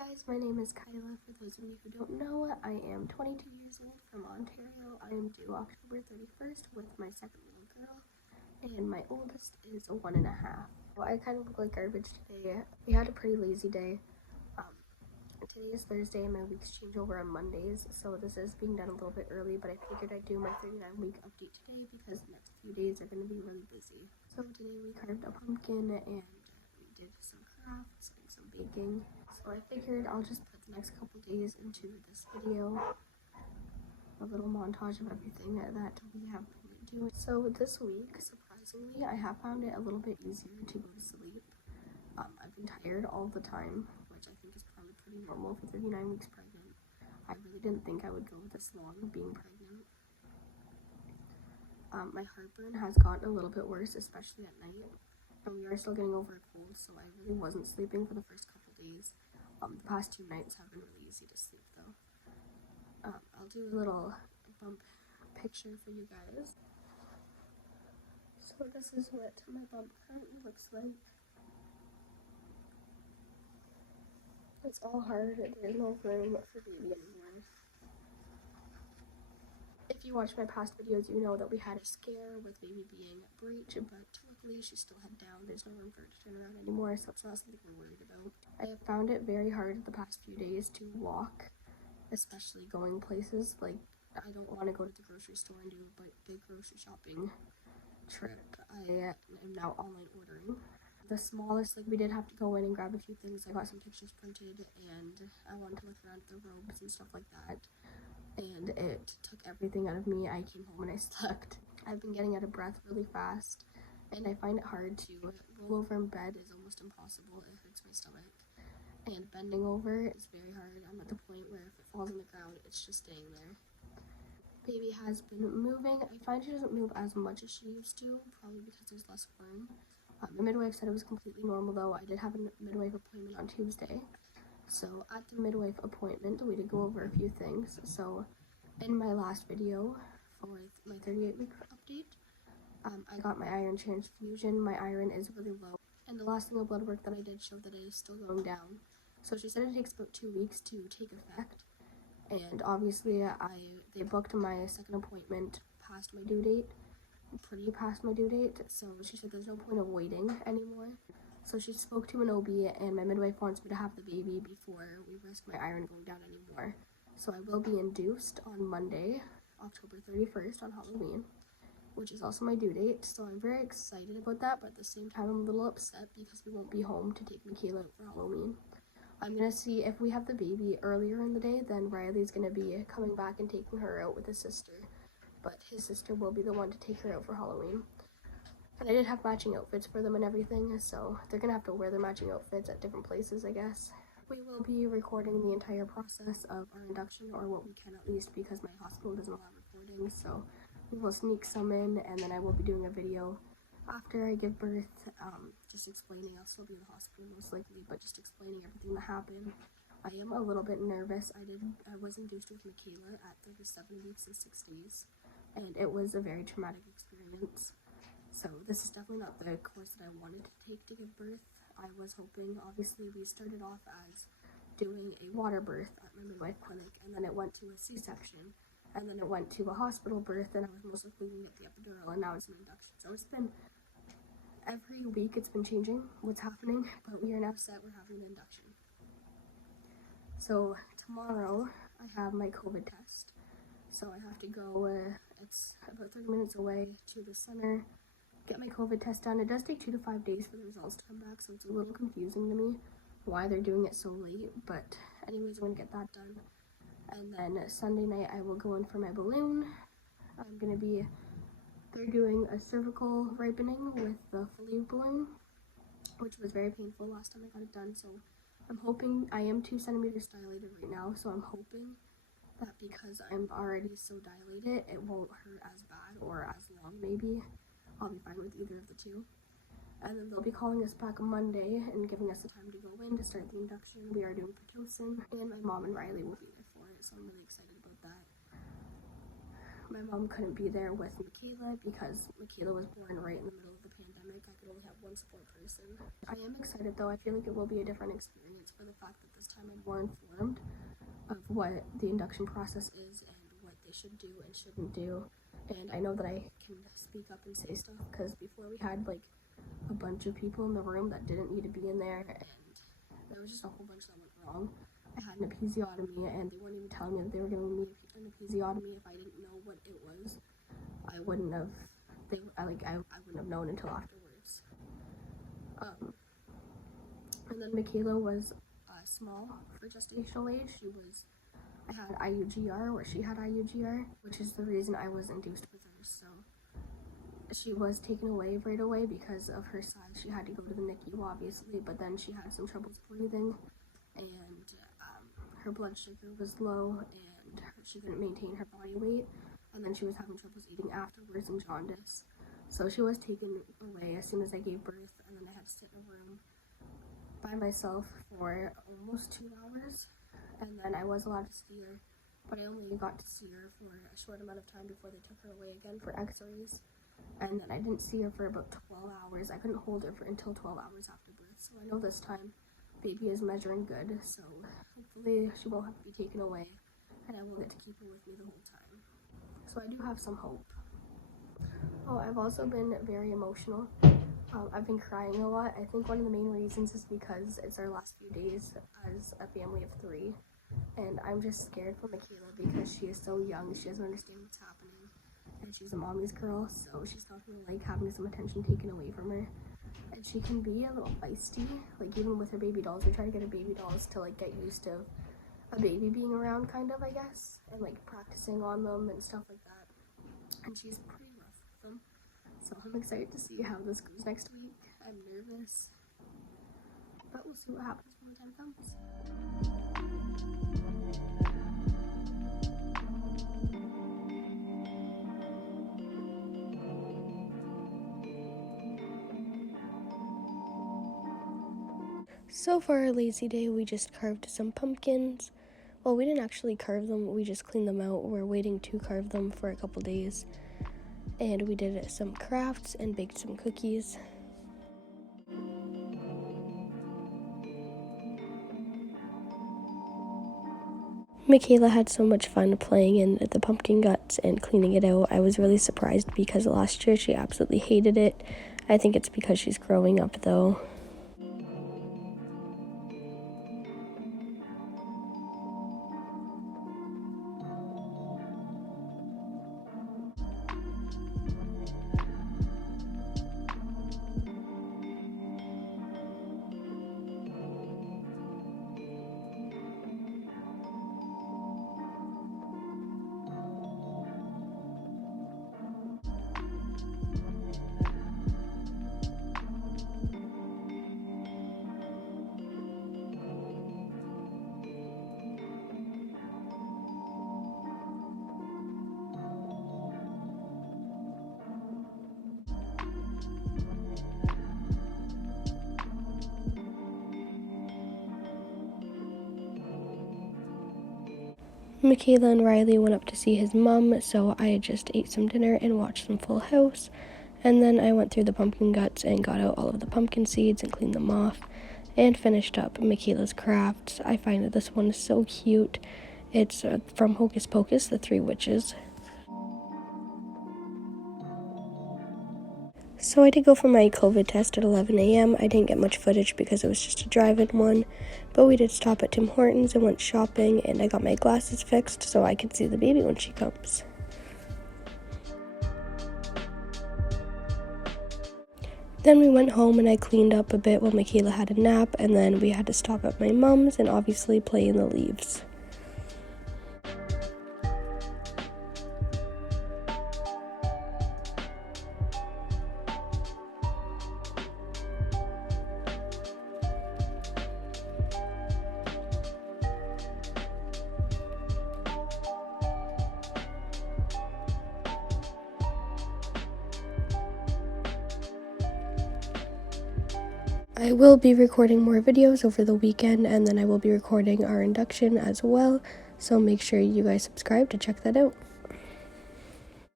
guys, my name is Kyla. For those of you who don't know, I am 22 years old from Ontario. I am due October 31st with my second little girl, and my oldest is a 1.5. Well, I kind of look like garbage today. We had a pretty lazy day. Today is Thursday and my weeks change over on Mondays, so this is being done a little bit early, but I figured I'd do my 39-week update today because the next few days are going to be really busy. So today we carved a pumpkin and we did some crafts and some baking. So I figured I'll just put the next couple days into this video, a little montage of everything that we have been doing. So this week, surprisingly, I have found it a little bit easier to go to sleep. I've been tired all the time, which I think is probably pretty normal for 39 weeks pregnant. I really didn't think I would go this long being pregnant. My heartburn has gotten a little bit worse, especially at night, and we are still getting over a cold, so I really wasn't sleeping for the first couple days. The past 2 nights have been really easy to sleep though. I'll do a little bump picture for you guys. So this is what my bump currently looks like. It's all hard, there's no room for baby anymore. If you watch my past videos, you know that we had a scare with baby being breech, but luckily she's still head down. There's no room for her to turn around anymore, so it's not something we're worried about. I have found it very hard the past few days to walk, especially going places. Like, I don't want to go to the grocery store and do a big grocery shopping trip. I am now online ordering. The smallest, we did have to go in and grab a few things. I got some pictures printed and I wanted to look around at the robes and stuff like that. And it took everything out of me. I came home and I slept. I've been getting out of breath really fast and I find it hard to roll over in bed is almost impossible. It hurts my stomach. And bending over is very hard. I'm at the point where if it falls on the ground, it's just staying there. Baby has been moving. I find she doesn't move as much as she used to, probably because there's less room. The midwife said it was completely normal though. I did have a midwife appointment on Tuesday. So at the midwife appointment, we did go over a few things. So in my last video for my 38-week update, I got my iron transfusion. My iron is really low. And the last thing of blood work that I did showed that it is still going down. So she said it takes about 2 weeks to take effect. And obviously they booked my second appointment past my due date. Pretty past my due date, so she said there's no point of waiting anymore. So she spoke to an OB and my midwife wants me to have the baby before we risk my iron going down anymore. So I will be induced on Monday, October 31st on Halloween, which is also my due date. So I'm very excited about that, but at the same time I'm a little upset because we won't be home to take Michaela out for Halloween. I'm gonna see if we have the baby earlier in the day, then Riley's gonna be coming back and taking her out with his sister. But his sister will be the one to take her out for Halloween. And I did have matching outfits for them and everything, so they're gonna have to wear their matching outfits at different places, I guess. We will be recording the entire process of our induction, or what we can at least, because my hospital doesn't allow recording, so we will sneak some in, and then I will be doing a video after I give birth, just explaining. I'll still be in the hospital most likely, but just explaining everything that happened. I am a little bit nervous. I was induced with Michaela at 37 weeks and 6 days. And it was a very traumatic experience. So this is definitely not the course that I wanted to take to give birth. I was hoping, obviously we started off as doing a water birth at my midwife clinic, and then it went to a C-section, and then it went to a hospital birth, and I was most likely going to get the epidural, and now it's an induction. So it's been, every week it's been changing what's happening, but we are now set, we're having an induction. So tomorrow I have my COVID test. So I have to go, it's about 30 minutes away to the center, get my COVID test done. It does take 2 to 5 days for the results to come back, so it's a little confusing to me why they're doing it so late. But anyways, I'm going to get that done. And then Sunday night I will go in for my balloon. They're doing a cervical ripening with the fully balloon, which was very painful last time I got it done. So I'm hoping, I am 2 centimeters dilated right now, so I'm hoping that because I'm already so dilated, it won't hurt as bad or as long maybe. I'll be fine with either of the two. And then they'll be calling us back on Monday and giving us the time to go in to start the induction. We are doing Pitocin, and my mom and Riley will be there for it, so I'm really excited about that. My mom couldn't be there with Michaela because Michaela was born right in the middle of the pandemic. I could only have one support person. I am excited though. I feel like it will be a different experience for the fact that this time I'm more informed of what the induction process is and what they should do and shouldn't do. And I know that I can speak up and say stuff because before we had like a bunch of people in the room that didn't need to be in there, and there was just a whole bunch that went wrong. I had an episiotomy and they weren't even telling me that they were giving me an episiotomy. If I didn't know what it was, I wouldn't have known until afterwards. And then Michaela was small for gestational age. I had IUGR where she had IUGR, which is the reason I was induced with her. So she was taken away right away because of her size. She had to go to the NICU obviously, but then she had some troubles breathing, and her blood sugar was low, and she couldn't maintain her body weight, and then she was having troubles eating afterwards and jaundice. So she was taken away as soon as I gave birth, and then I had to sit in a room by myself for almost 2 hours, and then I was allowed to see her, but I only got to see her for a short amount of time before they took her away again for x-rays, and then I didn't see her for about 12 hours. I couldn't hold her until 12 hours after birth, so I know this time baby is measuring good, so hopefully she won't have to be taken away, and I will get to keep her with me the whole time. So I do have some hope. Oh, I've also been very emotional. I've been crying a lot. I think one of the main reasons is because it's our last few days as a family of 3, and I'm just scared for Michaela because she is so young. She doesn't understand what's happening, and she's a mommy's girl, so she's not gonna like having some attention taken away from her. And she can be a little feisty, like even with her baby dolls. We try to get her baby dolls to like get used to a baby being around, kind of, I guess, and like practicing on them and stuff like that. And she's pretty rough with them. So I'm excited to see how this goes next week. I'm nervous, but we'll see what happens when the time comes. So for our lazy day, we just carved some pumpkins. Well, we didn't actually carve them, we just cleaned them out. We're waiting to carve them for a couple days. And we did some crafts and baked some cookies. Michaela had so much fun playing in the pumpkin guts and cleaning it out. I was really surprised because last year she absolutely hated it. I think it's because she's growing up though. Michaela and Riley went up to see his mom, so I just ate some dinner and watched some Full House. And then I went through the pumpkin guts and got out all of the pumpkin seeds and cleaned them off and finished up Michaela's crafts. I find that this one is so cute. It's from Hocus Pocus, the 3 witches. So I did go for my COVID test at 11 a.m. I didn't get much footage because it was just a drive-in one, but we did stop at Tim Hortons and went shopping, and I got my glasses fixed so I could see the baby when she comes. Then we went home and I cleaned up a bit while Michaela had a nap, and then we had to stop at my mom's and obviously play in the leaves. I will be recording more videos over the weekend, and then I will be recording our induction as well, so make sure you guys subscribe to check that out.